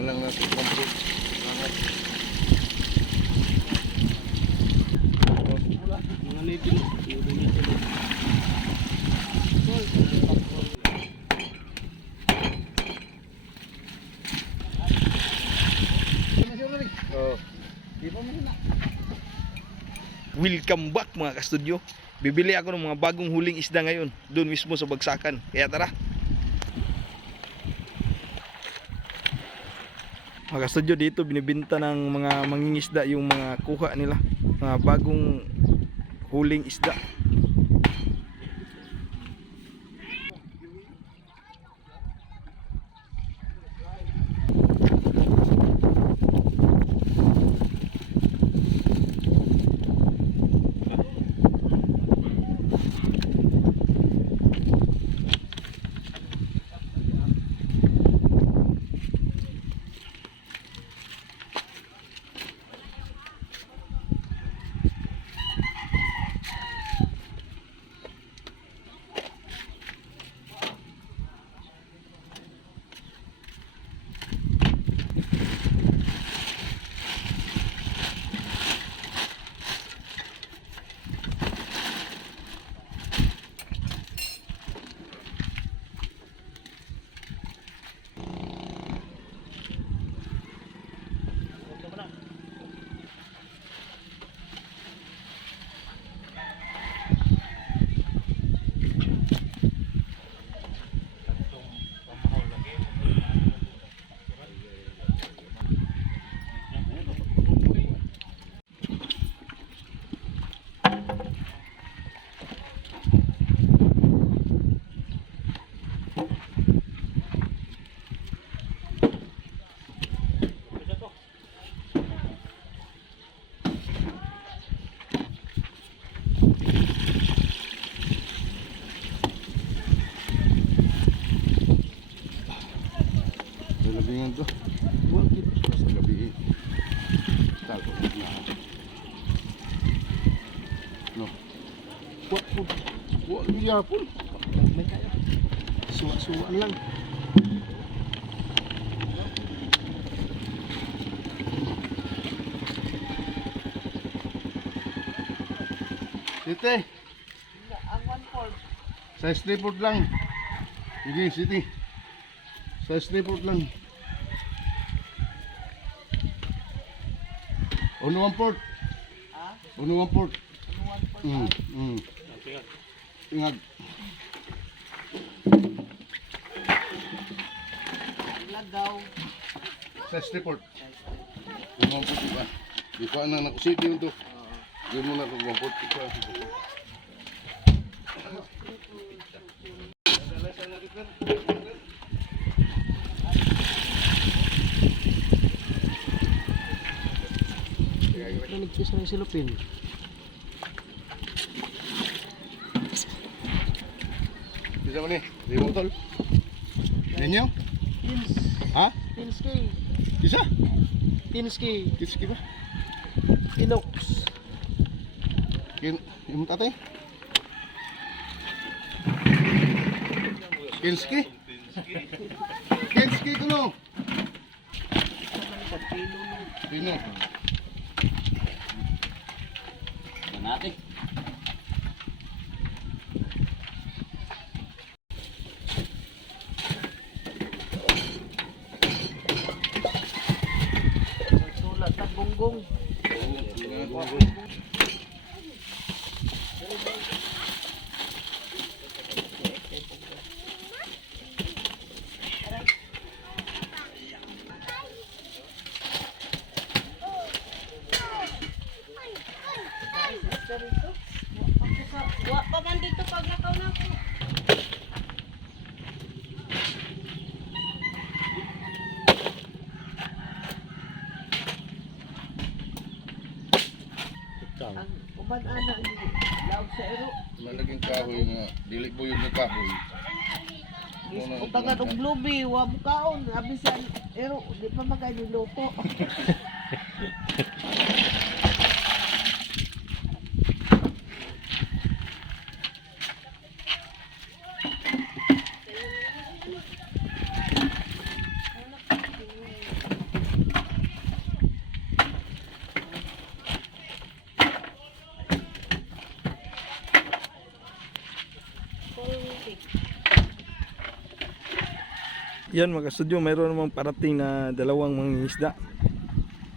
Lang natin komplit. Mga native. Oh. Di pa man na. Welcome back mga kastudyo. Bibili ako ng mga bagong huling isda ngayon, doon mismo sa Bagsakan. Kaya tara. Mga kastudyo, dito binibenta ng mga mangingisda yung mga kuha nila, mga bagong huling isda. Labingan to. Sa gabi. Talpo na. No. Wak biya pun. Suwa lang. Siti. Ang 1/4. Size 3 foot lang. Sige, Siti. Size 3 foot lang. Uno 1/4. Ha? Uno 1/4. Ano 1/4? Ingag. Lagaw. Size 3 foot. Uno 1/4 diba? Di pa na nakusiti yun to. Yun mo na kung 1/4 diba? Nagsis ng silupin. Bisa mo ni? Di mo tol? Ninyo? Pins. Ha? Pinski. Isa? Pinski. Kiski ba? Inox. Yung tatay? Kinski? Kinski ko no? Pino. Natin. Sulat ng gonggong. Wa pa man dito pag nakaw na ako. Ang uban ana ni laog sa ero. Malaging kahoy nga. Dili po yung kahoy. Utagan og blueberry wa bukaon abi sa ero di pa magay niluto. Yan mga studio, mayroon namang parating na dalawang mangingisda.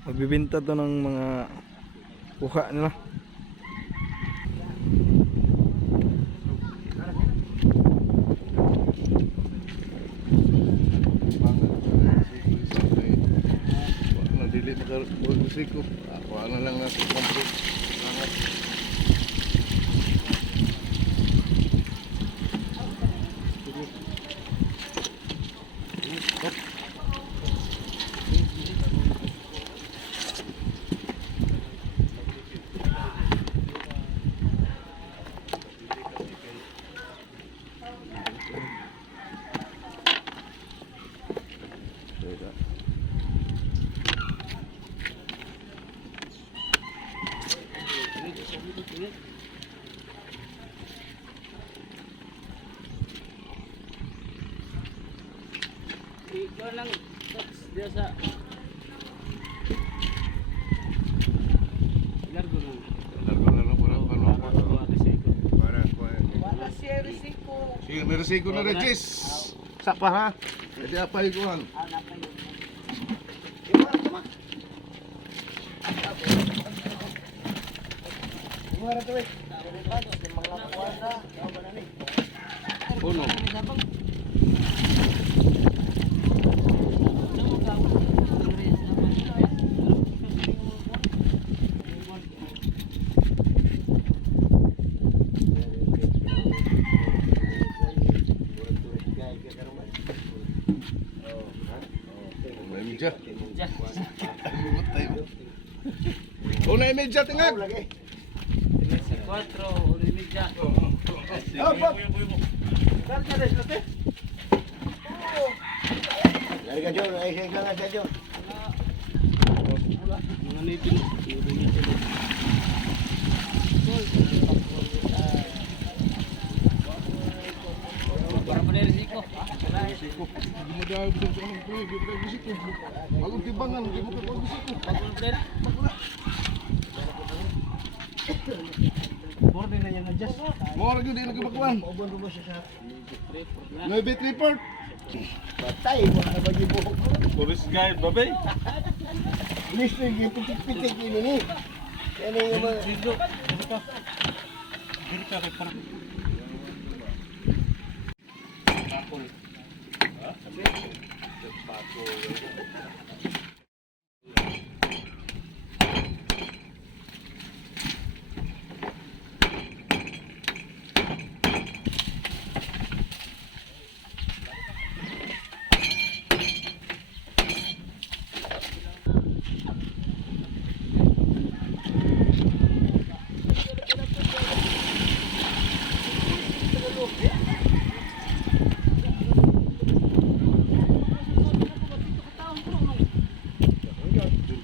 Magbibenta to ng mga kuha nila. Dili magkasiko. Ako na lang natin komplit. Ikaw lang dia sa largo lang. Largo na lang po ng Para para Wala siya risiko. sige, may resiko na rin, Chis. Sapa ha. Hindi apa ikuhan. Uno. May medya. Una yung medya tingag. 4 Unimidya. Mga native. Para pa rin risiko. Hindi mo dahil sa anong kuya, hindi mo bisiko. Bagong tibangan, hindi mo kapag-bisiko. Bagong player. Mga rin yun, di nagkabakuan. May bit report. Tourist guide, babay.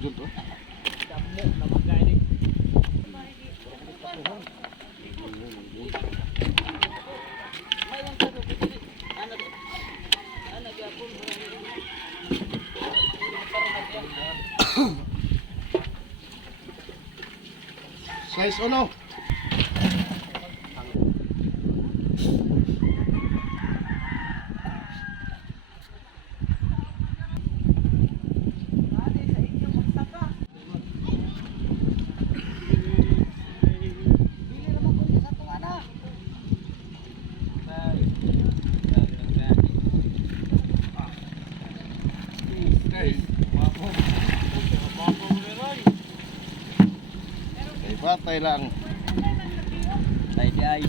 Jujur to. Size ano? Patay lang. Tay di ay.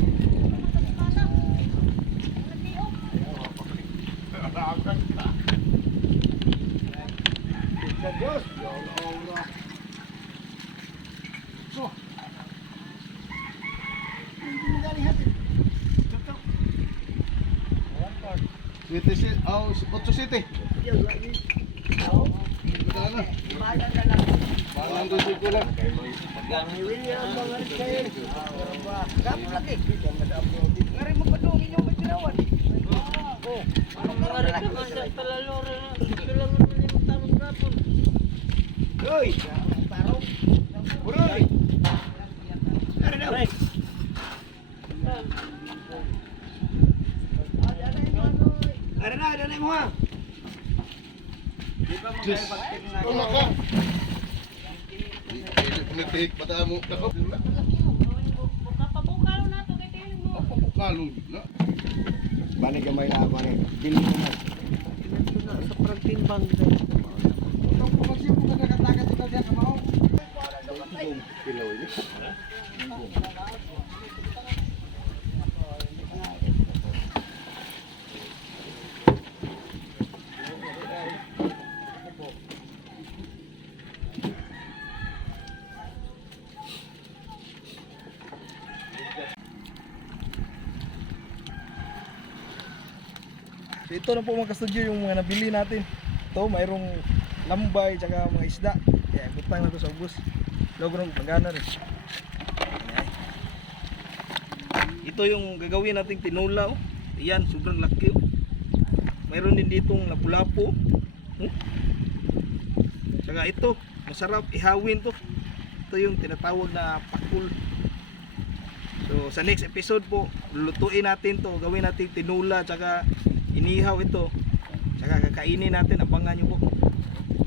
City, oh, 8 city. Magkano? Balang doon ko lang. Ngari mo pa doon inyong magkirawan. Ano nga rin naman sa talalora na. Ito lang naman yung tanong kapon. Hoy! Paro! Buroy! Ada na mo ha! Diyos. Una ka. Hindi ko nagtihik pata mo. Kapabukalo na to kay kayo mo. Ako po kalong na. Bani gamay na ako ni. Bili mo na. Ito na sa pragting bangga. Itong pagkasin mo nagkatagat ito diyan ka mao. Pilaw ini. So ito na po mga kastudyo yung mga nabili natin. Ito mayroong lambay tsaka mga isda. Kaya butang na to sa ubos. Logrong pagana rin. Ayan. Ito yung gagawin nating tinula. Oh. Ayan, sobrang laki. Oh. Mayroon din ditong lapu-lapu. Oh. Tsaka ito, masarap ihawin to. Ito yung tinatawag na pakul. So sa next episode po, lulutuin natin to, gawin natin tinula tsaka inihaw ito. Tsaka kakainin natin, abangan nyo po.